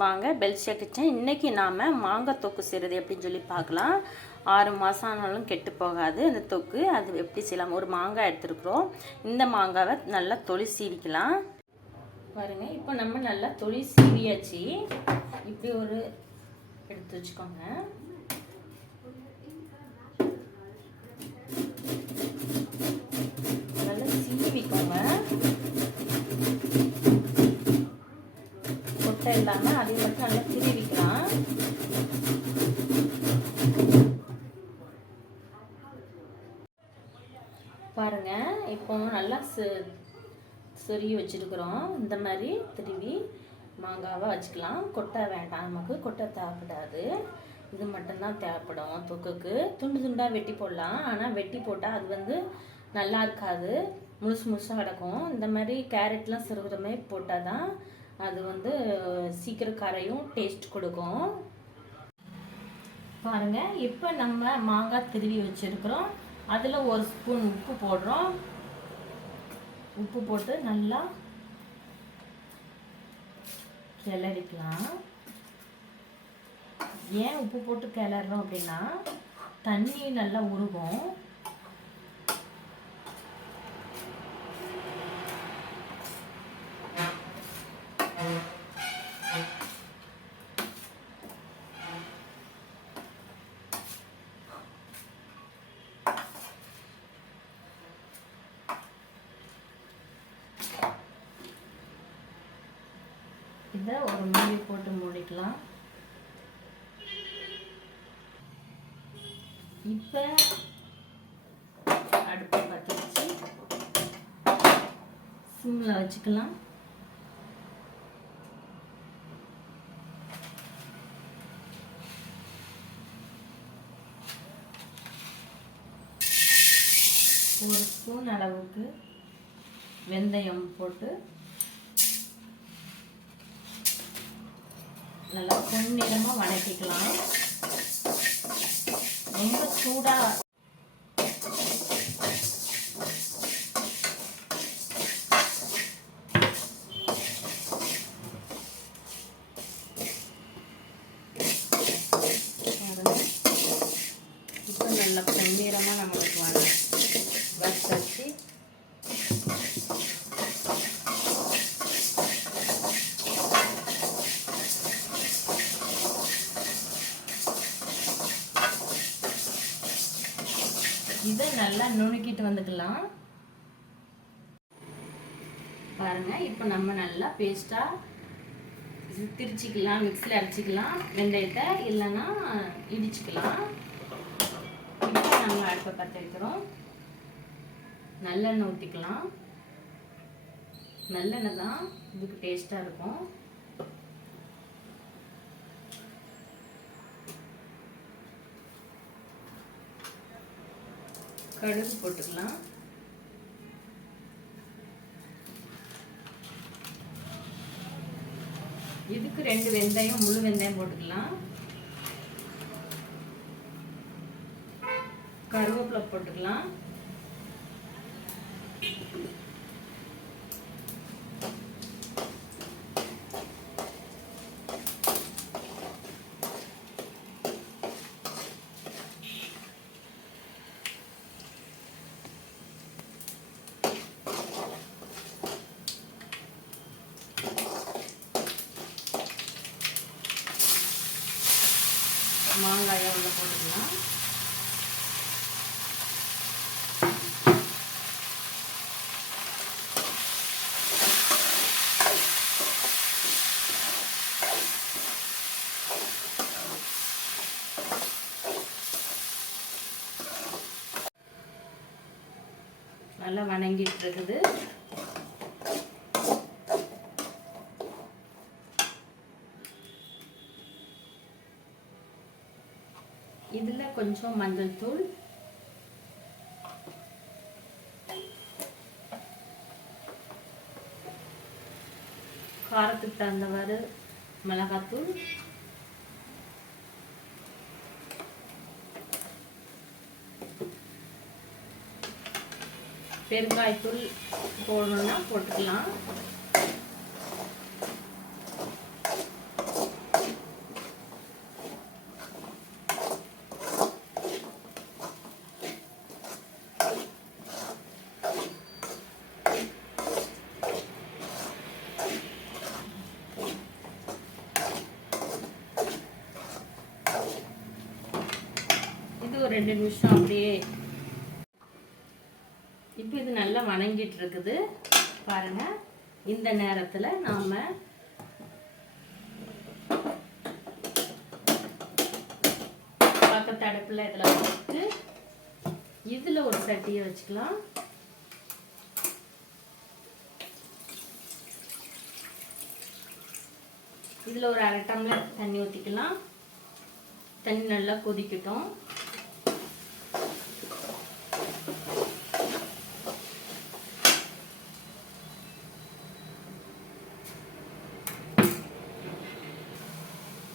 வாங்க பெல்ஷா கிச்சன். இன்றைக்கி நாம் மாங்காய் தொக்கு செய்கிறது எப்படின்னு சொல்லி பார்க்கலாம். 6 மாதம் ஆனாலும் கெட்டு போகாது அந்த தொக்கு. அது எப்படி செய்யலாம்? ஒரு மாங்காய் எடுத்துருக்குறோம். இந்த மாங்காவை நல்லா தொளி சீவிக்கலாம். பாருங்கள், இப்போ நம்ம நல்லா தொளி சீவியாச்சு. இப்படி ஒரு எடுத்து வச்சுக்கோங்க. நல்லா சீவிக்கோங்க, கொட்டை இல்லாமல். அதை மட்டும் நல்லா திருவிக்கலாம். பாருங்க, இப்போ நல்லா சொருகி வச்சுருக்குறோம். இந்த மாதிரி திருவி மாங்காவை வச்சுக்கலாம். கொட்டை வேண்டாம், நமக்கு கொட்டை தேவைப்படாது. இது மட்டும்தான் தேவைப்படும் தொக்குக்கு. துண்டு துண்டாக வெட்டி போடலாம், ஆனால் வெட்டி போட்டால் அது வந்து நல்லா இருக்காது, முழுசு முழுசாக கிடக்கும். இந்த மாதிரி கேரட்லாம் சொருகிற மாதிரி போட்டால் தான் அது வந்து சீக்கிரம் கரையும், டேஸ்ட் கொடுக்கும். பாருங்கள், இப்போ நம்ம மாங்காய் திருவி வச்சுருக்குறோம். அதில் 1 ஸ்பூன் உப்பு போடுறோம். உப்பு போட்டு நல்லா கிளறிக்கலாம். ஏன் உப்பு போட்டு கிளறோம் அப்படின்னா தண்ணி நல்லா உருகும். இதை ஒரு மூடி போட்டு மூடிக்கலாம். இப்போ அடுப்பை பற்ற வச்சு சிம்மில் வச்சுக்கலாம். ஒரு ஸ்பூன் அளவுக்கு வெந்தயம் போட்டு நல்லா பொன்னிறமாக வதக்கிக்கலாம். ரொம்ப சூடாக இப்போ நல்லா பொன்னிறமாக நம்மளுக்கு வச்சு இதை நல்லா நுணுக்கிட்டு வந்துக்கலாம். பாருங்க, இப்போ நம்ம நல்லா பேஸ்ட்டாக திரிச்சிக்கலாம், மிக்ஸியில் அரைச்சிக்கலாம். வெந்தயத்தை இல்லைன்னா இடிச்சுக்கலாம். இப்போ நம்ம அடுப்பை பற்ற வைக்கிறோம். நல்லெண்ணெய் ஊற்றிக்கலாம். நல்லெண்ணெய் தான் இதுக்கு டேஸ்ட்டாக இருக்கும். கடுகு போட்டுக்கலாம். இதுக்கு 2 வெந்தயம், முழு வெந்தயம் போட்டுக்கலாம். கருவேப்பிலை போட்டுக்கலாம். மாங்காயை உள்ள போட்டுக்கலாம். நல்லா வணங்கிட்டு இருக்குது. இதில் கொஞ்சம் மஞ்சள் தூள், காரத்துக்கு தகுந்தவாறு மிளகாத்தூள், பெருங்காயத்தூள் போடணும்னா போட்டுக்கலாம். ஒரு 2 நிமிஷம் அப்படியே. இப்போ இது நல்லா வணங்கிட்டு இருக்குது பாருங்க. இந்த நேரத்தில் நாம் பக்கத்து அடுப்பில் இதில் வச்சுட்டு இதில் ஒரு சட்டியை வச்சுக்கலாம். இதில் ஒரு 1/2 டம்ளர் தண்ணி ஊற்றிக்கலாம். தண்ணி நல்லா கொதிக்கட்டும்.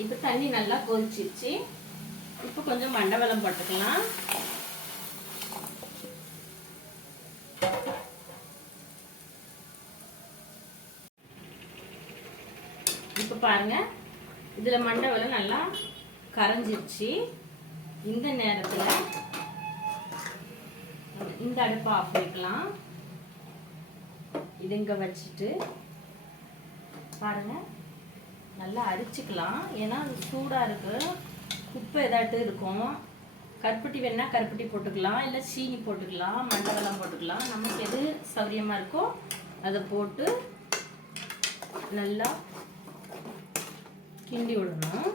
இப்போ தண்ணி நல்லா கொதிச்சிருச்சு. இப்போ கொஞ்சம் மண்டவெல்லம் போட்டுக்கலாம். இப்போ பாருங்க, இதில் மண்டவெல்லம் நல்லா கரைஞ்சிருச்சு. இந்த நேரத்தில் இந்த அடுப்பை ஆஃப் பண்ணிக்கலாம். இது இங்கே வச்சுட்டு பாருங்க நல்லா அரிச்சுக்கலாம். ஏன்னா அது சூடாக இருக்குது, குப்பை ஏதாட்டு இருக்கும். கருப்பட்டி வேணால் கருப்பட்டி போட்டுக்கலாம், இல்லை சீனி போட்டுக்கலாம், மண்டவெல்லம் போட்டுக்கலாம். நமக்கு எது சௌரியமாக இருக்கோ அதை போட்டு நல்லா கிண்டி விடணும்.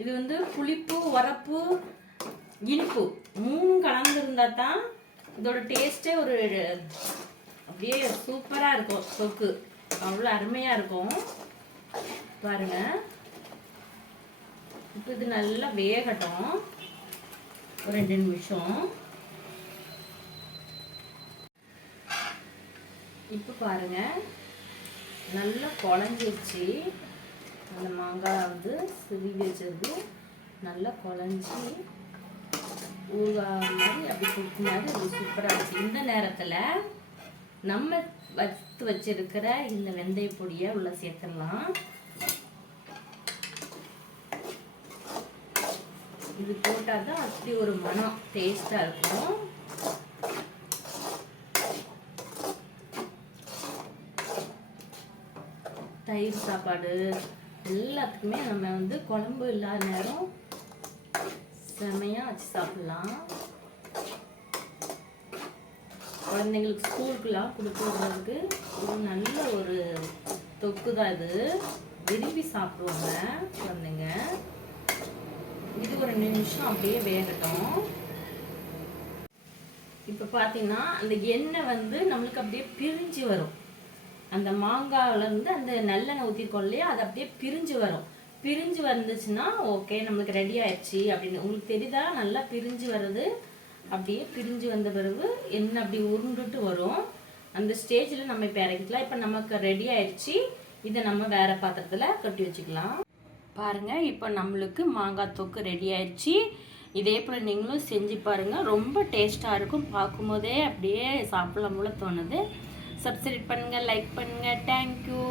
இது வந்து புளிப்பு, உரப்பு, இனிப்பு 3 கலந்துருந்தா தான் இதோட டேஸ்ட்டே ஒரு அப்படியே சூப்பராக இருக்கும். தொக்கு அவ்வளோ அருமையாக இருக்கும் பாருங்க. இப்போ இது நல்லா வேகட்டும் ஒரு 2 நிமிஷம். இப்போ பாருங்க நல்லா குழஞ்சிருச்சு. அந்த மாங்காய் வந்து சிவி வச்சது நல்லா குழஞ்சி ஊறுகாய் மாதிரி அப்படி குக்கு மாதிரி அது சூப்பராக இருந்துச்சு. இந்த நேரத்தில் நம்ம வறுத்து வச்சிருக்கிற இந்த வெந்தய பொடியை உள்ள சேர்த்துடலாம். இது போட்டால் தான் அப்படி ஒரு மனம் டேஸ்டாக இருக்கும். தயிர் சாப்பாடு எல்லாத்துக்குமே நம்ம வந்து குழம்பு இல்லாத நேரம் செமையாக வச்சு சாப்பிட்லாம். குழந்தைங்களுக்கு ஸ்கூலுக்குலாம் கொடுத்து விடுறதுக்கு இது நல்ல ஒரு தொக்கு தான். இது விரும்பி சாப்பிடுவாங்க குழந்தைங்க. இது ஒரு 2 நிமிஷம் அப்படியே வேகட்டும். இப்போ பார்த்தீங்கன்னா அந்த எண்ணெய் வந்து நம்மளுக்கு அப்படியே பிரிஞ்சு வரும். அந்த மாங்காயிலேருந்து அந்த நல்லெண்ணெய் ஊற்றிருக்கோம் இல்லையா, அது அப்படியே பிரிஞ்சு வரும். பிரிஞ்சு வந்துச்சுன்னா ஓகே, நம்மளுக்கு ரெடி ஆயிடுச்சு அப்படின்னு. உங்களுக்கு தெரியுதா? நல்லா பிரிஞ்சு வர்றது. அப்படியே பிரிஞ்சு வந்த பிறகு எண்ணெய் அப்படி உருண்டுட்டு வரும். அந்த ஸ்டேஜில் நம்ம இப்போ இறக்கிக்கலாம். இப்போ நமக்கு ரெடி ஆயிடுச்சு. இதை நம்ம வேறு பாத்திரத்தில் கட்டி வச்சுக்கலாம். பாருங்கள், இப்போ நம்மளுக்கு மாங்காய் தொக்கு ரெடி ஆயிடுச்சு. இதே போல் நீங்களும் செஞ்சு பாருங்கள். ரொம்ப டேஸ்ட்டாக இருக்கும். பார்க்கும்போதே அப்படியே சாப்பிடலாம் போல தோணுது. சப்ஸ்கிரைப் பண்ணுங்கள், லைக் பண்ணுங்கள். தேங்க்யூ.